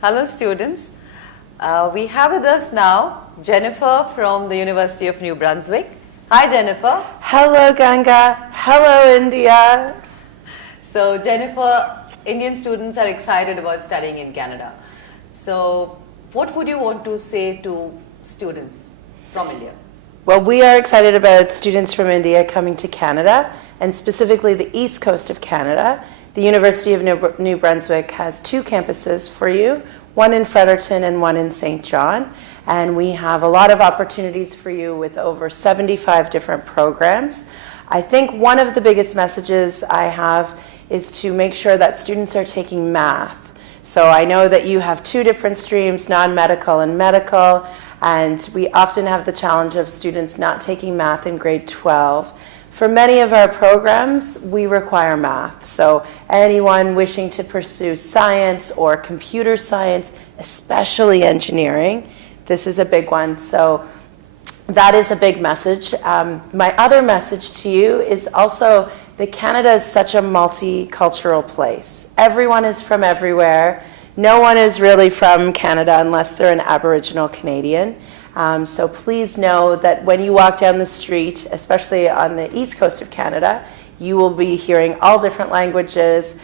Hello students. We have with us now Jennifer from the University of New Brunswick. Hi Jennifer. Hello Ganga. Hello India. So Jennifer, Indian students are excited about studying in Canada. So what would you want to say to students from India? Well, we are excited about students from India coming to Canada, and specifically the east coast of Canada. The University of New Brunswick has two campuses for you, one in Fredericton and one in St. John. And we have a lot of opportunities for you with over 75 different programs. I think one of the biggest messages I have is to make sure that students are taking math. So I know that you have two different streams, non-medical and medical, and we often have the challenge of students not taking math in grade 12. For many of our programs, we require math. So anyone wishing to pursue science or computer science, especially engineering, this is a big one. So that is a big message. My other message to you is also that Canada is such a multicultural place. Everyone is from everywhere. No one is really from Canada unless they're an Aboriginal Canadian. So please know that when you walk down the street, especially on the east coast of Canada, you will be hearing all different languages,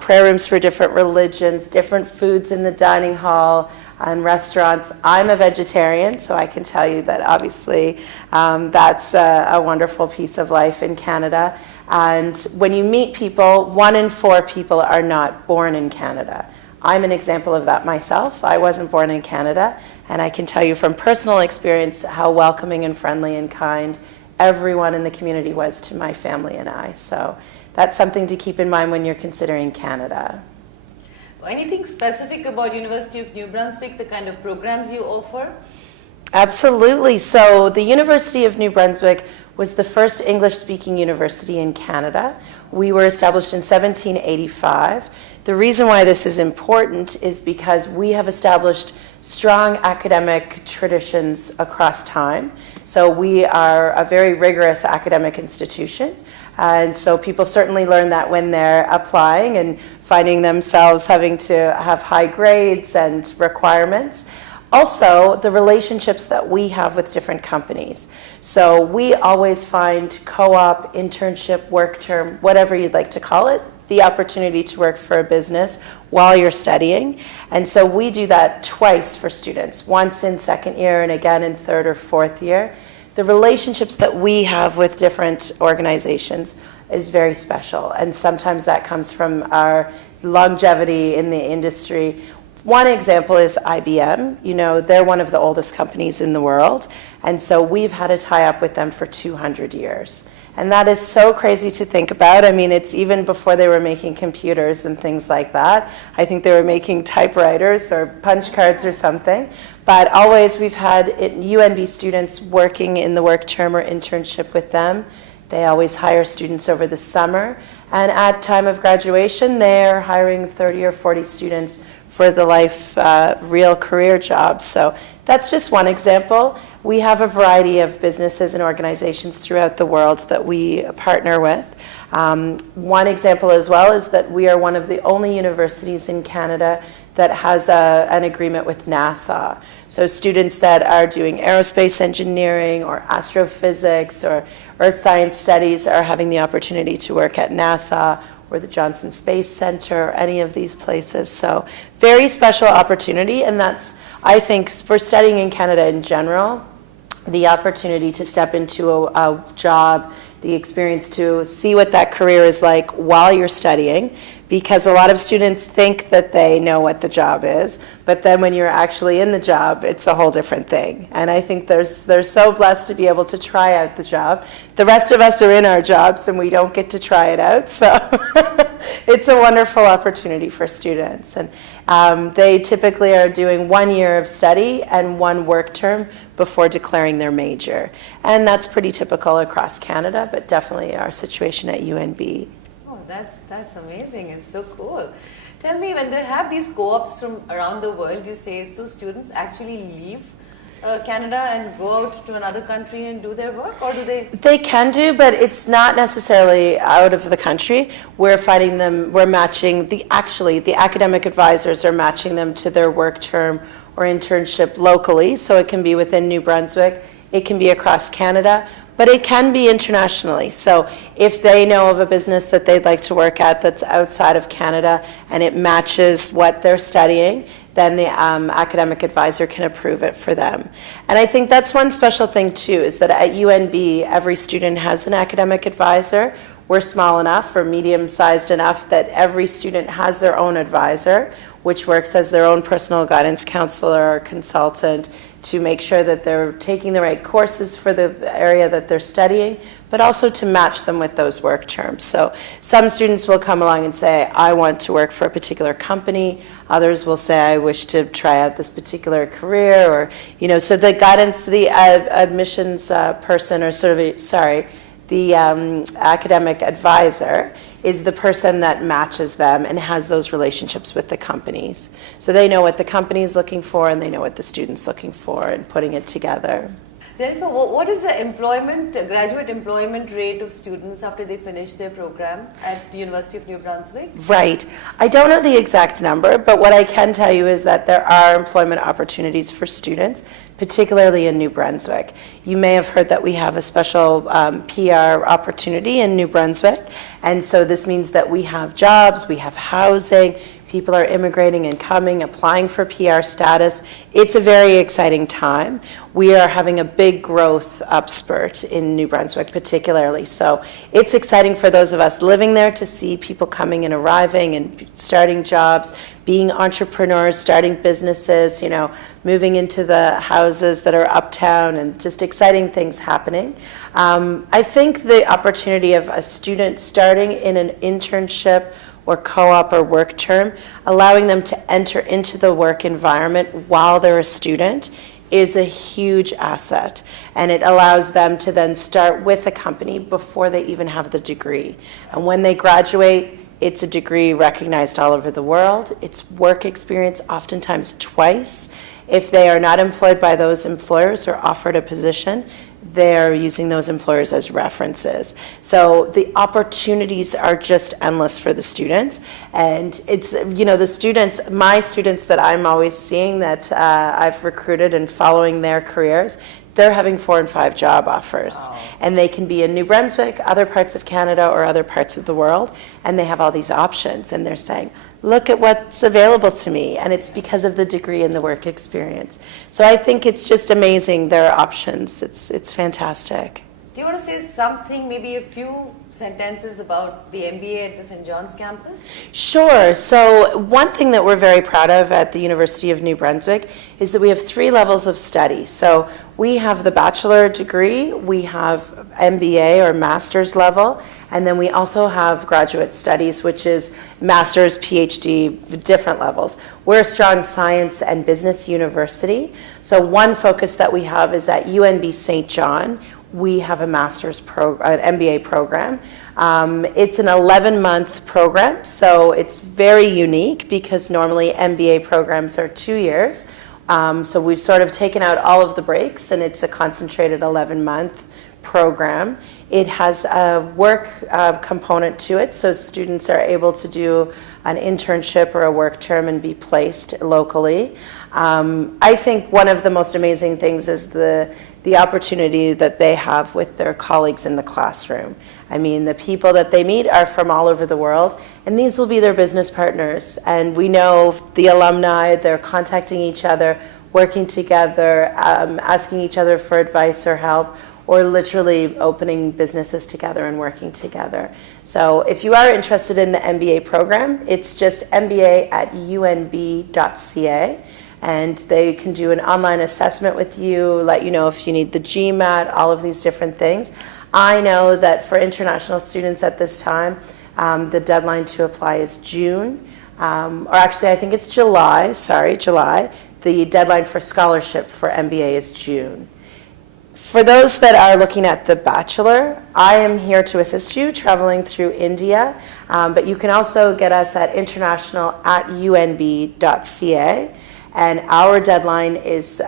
prayer rooms for different religions, different foods in the dining hall and restaurants. I'm a vegetarian, so I can tell you that obviously that's a wonderful piece of life in Canada. And when you meet people, 1 in 4 people are not born in Canada. I'm an example of that myself. I wasn't born in Canada, and I can tell you from personal experience how welcoming and friendly and kind everyone in the community was to my family and I. So that's something to keep in mind when you're considering Canada. Anything specific about University of New Brunswick, the kind of programs you offer? Absolutely. So the University of New Brunswick was the first English-speaking university in Canada. We were established in 1785. The reason why this is important is because we have established strong academic traditions across time. So we are a very rigorous academic institution. And so people certainly learn that when they're applying and finding themselves having to have high grades and requirements. Also, the relationships that we have with different companies. So we always find co-op, internship, work term, whatever you'd like to call it, the opportunity to work for a business while you're studying. And so we do that twice for students, once in second year and again in third or fourth year. The relationships that we have with different organizations is very special. And sometimes that comes from our longevity in the industry. One example is IBM. You know, they're one of the oldest companies in the world. And so we've had a tie-up with them for 200 years. And that is so crazy to think about. I mean, it's even before they were making computers and things like that. I think they were making typewriters or punch cards or something. But always we've had UNB students working in the work term or internship with them. They always hire students over the summer. And at time of graduation, they're hiring 30 or 40 students for the life real career jobs. So that's just one example. We have a variety of businesses and organizations throughout the world that we partner with. One example as well is that we are one of the only universities in Canada that has an agreement with NASA. So students that are doing aerospace engineering or astrophysics or earth science studies are having the opportunity to work at NASA or the Johnson Space Center, or any of these places. So very special opportunity, and that's, I think, for studying in Canada in general, the opportunity to step into a job, the experience to see what that career is like while you're studying, because a lot of students think that they know what the job is, but then when you're actually in the job, it's a whole different thing. And I think they're so blessed to be able to try out the job. The rest of us are in our jobs and we don't get to try it out, so it's a wonderful opportunity for students. And they typically are doing 1 year of study and 1 work term before declaring their major. And that's pretty typical across Canada, but definitely our situation at UNB. Oh, that's amazing. It's so cool. Tell me, when they have these co-ops from around the world, you say, so students actually leave Canada and go out to another country and do their work, or do they? They can do, but it's not necessarily out of the country. We're finding them, we're matching the academic advisors are matching them to their work term or internship locally. So it can be within New Brunswick, it can be across Canada, but it can be internationally. So if they know of a business that they'd like to work at that's outside of Canada and it matches what they're studying, then the academic advisor can approve it for them. And I think that's one special thing too, is that at UNB, every student has an academic advisor. We're small enough or medium-sized enough that every student has their own advisor, which works as their own personal guidance counselor or consultant to make sure that they're taking the right courses for the area that they're studying, but also to match them with those work terms. So some students will come along and say, I want to work for a particular company. Others will say, I wish to try out this particular career, or, so the guidance, the admissions person, or the academic advisor is the person that matches them and has those relationships with the companies. So they know what the company is looking for and they know what the student's looking for and putting it together. Jennifer, what is the graduate employment rate of students after they finish their program at the University of New Brunswick? Right. I don't know the exact number, but what I can tell you is that there are employment opportunities for students, particularly in New Brunswick. You may have heard that we have a special PR opportunity in New Brunswick, and so this means that we have jobs, we have housing, people are immigrating and coming, applying for PR status. It's a very exciting time. We are having a big growth upspurt in New Brunswick particularly. So it's exciting for those of us living there to see people coming and arriving and starting jobs, being entrepreneurs, starting businesses, moving into the houses that are uptown, and just exciting things happening. I think the opportunity of a student starting in an internship or co-op or work term, allowing them to enter into the work environment while they're a student is a huge asset. And it allows them to then start with a company before they even have the degree. And when they graduate, it's a degree recognized all over the world. It's work experience oftentimes twice. If they are not employed by those employers or offered a position, they're using those employers as references. So the opportunities are just endless for the students. And it's, the students, my students that I'm always seeing that I've recruited and following their careers, they're having 4 and 5 job offers. Wow. And they can be in New Brunswick, other parts of Canada, or other parts of the world, and they have all these options. And they're saying, look at what's available to me, and it's because of the degree and the work experience. So I think it's just amazing, there are options. It's fantastic. Do you want to say something, maybe a few sentences about the MBA at the St. John's campus? Sure. So one thing that we're very proud of at the University of New Brunswick is that we have 3 levels of study. So we have the bachelor degree, we have MBA or master's level, and then we also have graduate studies, which is master's, PhD, different levels. We're a strong science and business university. So one focus that we have is at UNB St. John. We have an MBA program. It's an 11-month program, so it's very unique because normally MBA programs are 2 years. So we've sort of taken out all of the breaks, and it's a concentrated 11-month program. It has a work component to it, so students are able to do an internship or a work term and be placed locally. I think one of the most amazing things is the opportunity that they have with their colleagues in the classroom. I mean, the people that they meet are from all over the world, and these will be their business partners. And we know the alumni, they're contacting each other, working together, asking each other for advice or help, or literally opening businesses together and working together. So if you are interested in the MBA program, it's just mba@unb.ca. And they can do an online assessment with you, let you know if you need the GMAT, all of these different things. I know that for international students at this time, the deadline to apply is June. Or actually, I think it's July. The deadline for scholarship for MBA is June. For those that are looking at the bachelor, I am here to assist you traveling through India, but you can also get us at international@unb.ca. And our deadline is,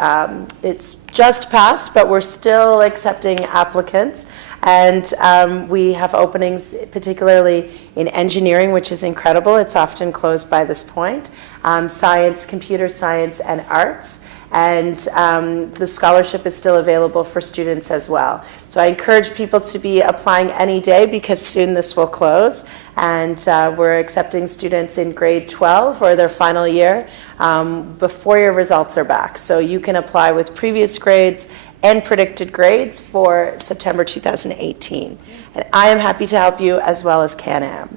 it's just passed, but we're still accepting applicants. And we have openings, particularly in engineering, which is incredible. It's often closed by this point. Science, computer science, and arts. And the scholarship is still available for students as well. So I encourage people to be applying any day because soon this will close. And we're accepting students in grade 12 or their final year before your results are back. So you can apply with previous grades and predicted grades for September 2018. And I am happy to help you as well as Canam.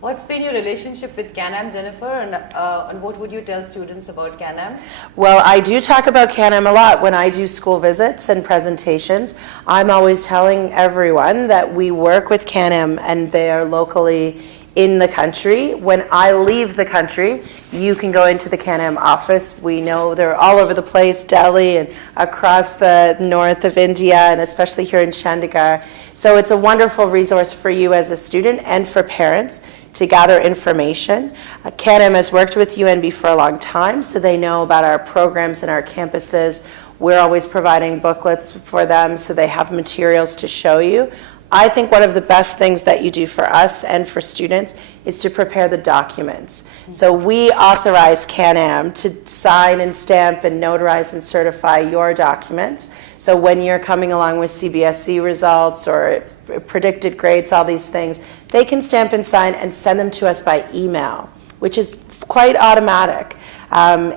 What's been your relationship with Canam, Jennifer, and what would you tell students about Canam? Well, I do talk about Canam a lot when I do school visits and presentations. I'm always telling everyone that we work with Canam and they are locally in the country. When I leave the country, you can go into the Canam office. We know they're all over the place, Delhi and across the north of India, and especially here in Chandigarh. So it's a wonderful resource for you as a student and for parents to gather information. Canam has worked with UNB for a long time, so they know about our programs and our campuses. We're always providing booklets for them, so they have materials to show you. I think one of the best things that you do for us and for students is to prepare the documents. So we authorize Canam to sign and stamp and notarize and certify your documents. So when you're coming along with CBSE results or predicted grades, all these things, they can stamp and sign and send them to us by email, which is quite automatic.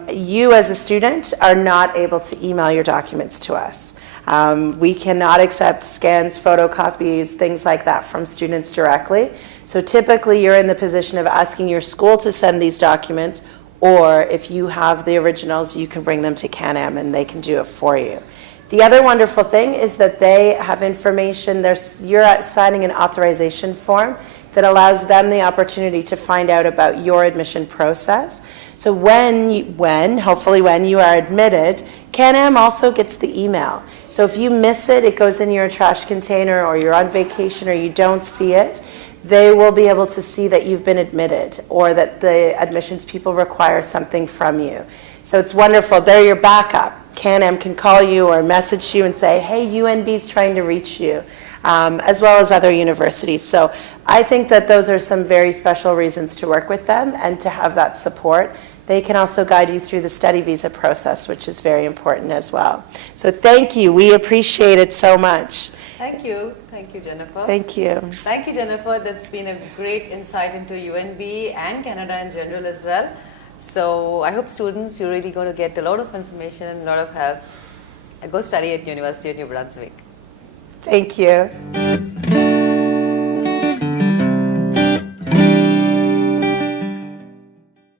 You as a student are not able to email your documents to us. We cannot accept scans, photocopies, things like that from students directly. So typically you're in the position of asking your school to send these documents, or if you have the originals, you can bring them to Canam and they can do it for you. The other wonderful thing is that they have information, you're signing an authorization form that allows them the opportunity to find out about your admission process. So hopefully when you are admitted, Canam also gets the email. So if you miss it, it goes in your trash container, or you're on vacation or you don't see it, they will be able to see that you've been admitted or that the admissions people require something from you. So it's wonderful. They're your backup. Canam can call you or message you and say, hey, UNB's trying to reach you, as well as other universities. So I think that those are some very special reasons to work with them and to have that support. They can also guide you through the study visa process, which is very important as well. So thank you. We appreciate it so much. Thank you. Thank you, Jennifer. Thank you. Thank you, Jennifer. That's been a great insight into UNB and Canada in general as well. So I hope students, you're really going to get a lot of information and a lot of help. Go study at University of New Brunswick. Thank you.